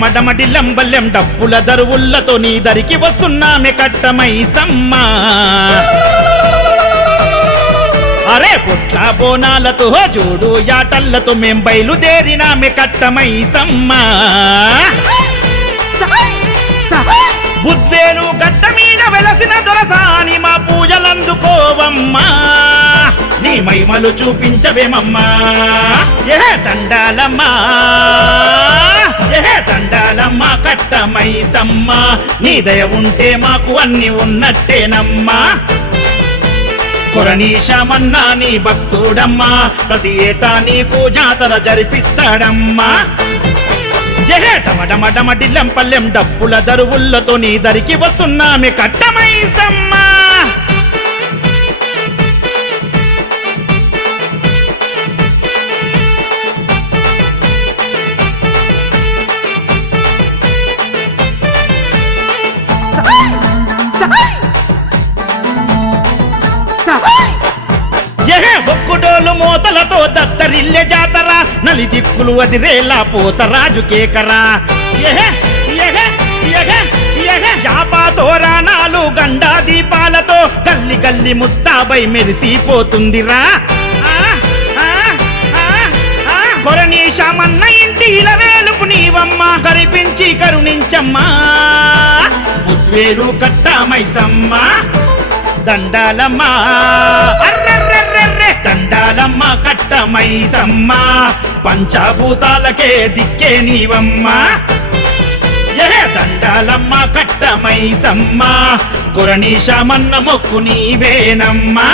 డమడమడిల్లం బల్లెం డప్పుల దరువుల్లతో నీ దరికి వస్తున్నామె కట్టమైసమ్మ అరే పొట్ల బోనాలతో జోడు యాటల్లతో మేం బయలుదేరినామె కట్టమైసమ్మ బుద్వేలు గట్ట మీద వెలసిన దొరసాని మా పూజలందుకోవమ్మా నీ మహిమలు చూపించవేమమ్మా దండాలమ్మా దండాలమ్మా కట్టమైసమ్మ నీ దయ ఉంటే మాకు అన్ని ఉన్నట్టేనమ్మా కొరణీశమన్నా నీ భక్తుడమ్మా ప్రతి ఏటా నీకు జాతర జరిపిస్తాడమ్మా డమడమడమడిల్లం పల్లెం డప్పుల దరువుల్లతో నీ దరికి వస్తున్నామె కట్టమైసమ్మ ఒక్కుడోలు మోతలతో దత్తరిల్లె జాతర నలి దిక్కులు అదిరేలా పోతరాజు కేకరా యాపాతోరానాలు గండా దీపాలతో గల్లి గల్లి ముస్తాబై మెరిసిపోతుందిరా కొరణీశమన్న ఇంటి ఇలవేలుపు నీవమ్మ కరిపించి కరుణించమ్మా బుద్వేలు కట్టమైసమ్మ దండాలమ్మా దండాలమ్మ కట్టమైసమ్మ పంచభూతాలకే దిక్కే నీవమ్మా దండాలమ్మ కట్టమైసమ్మ కొరణీశమన్న మొక్కు నీవేనమ్మా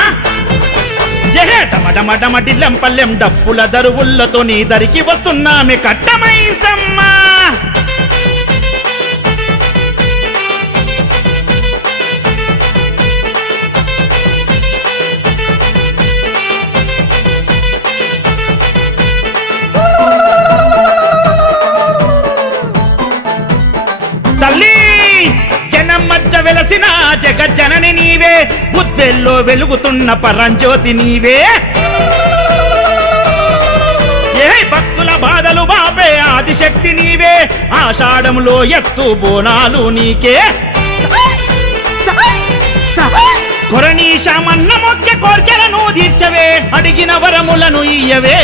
డమడమడమడిల్లం పల్లెం డప్పుల దరువుల్లతో నీ దరికి వస్తున్నామె కట్టమైసమ్మ తల్లి జనం మధ్య వెలసిన జగజ్జనని నీవే బుద్ధెల్లో వెలుగుతున్న పరంజ్యోతి నీవే భక్తుల బాధలు బాపే ఆదిశక్తి నీవే ఆషాఢములో ఎత్తు బోనాలు నీకే కొరణీశమన్న మొక్కె కోర్కెలను తీర్చవే అడిగిన వరములను ఇయ్యవే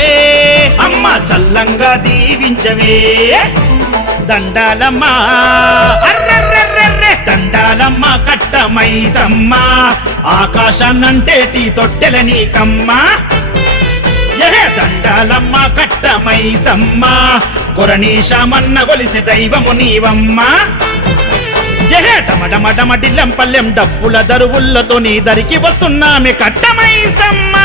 అమ్మ చల్లంగా దీవించవే దండాలమ్మా దండాలమ్మ కట్టమైసమ్మ ఆకాశాన్నంటేటి తొట్టెల నీకమ్మా దండాలమ్మ కట్టమైసమ్మ కొరణీశమన్న గొలిసి దైవము నీవమ్మా డమడమడమడిల్లం పల్లెం డప్పుల దరువుల్లతో నీ దరికి వస్తున్నామె కట్టమైసమ్మ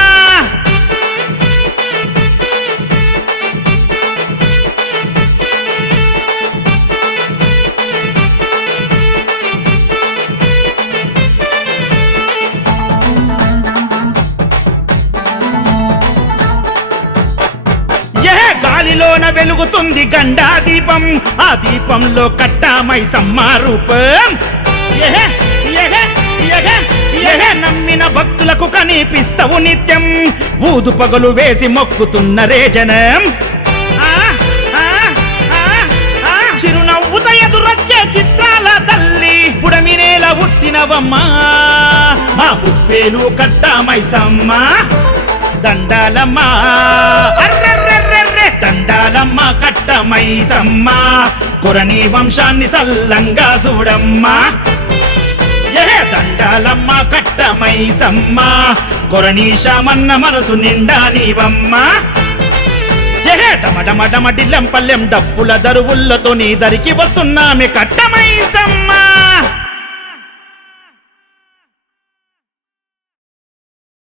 గాలిలోన వెలుగుతుంది గండా దీపం ఆ దీపంలో కట్టమైసమ్మ రూపం నమ్మిన భక్తులకు కనిపిస్తవు నిత్యం ఊదు పగలు వేసి మొక్కుతున్నరే జనం చిరునవ్వుత ఎదురొచ్చే చిత్రాల తల్లి పుడమినేల పుట్టినవమ్మా మా బుద్వేలు కట్టమైసమ్మ దండాలమ్మా దండాలమ్మ కట్టమైసమ్మ కొరణీ వంశాన్ని సల్లంగా చూడమ్మా దండాలమ్మ కట్టమైసమ్మ కొరణీశమన్న మనసు నిండా నీవమ్మా డమడమడమడిల్లం పల్లెం డప్పుల దరువుల్లతో నీ దరికి వస్తున్నామె కట్ట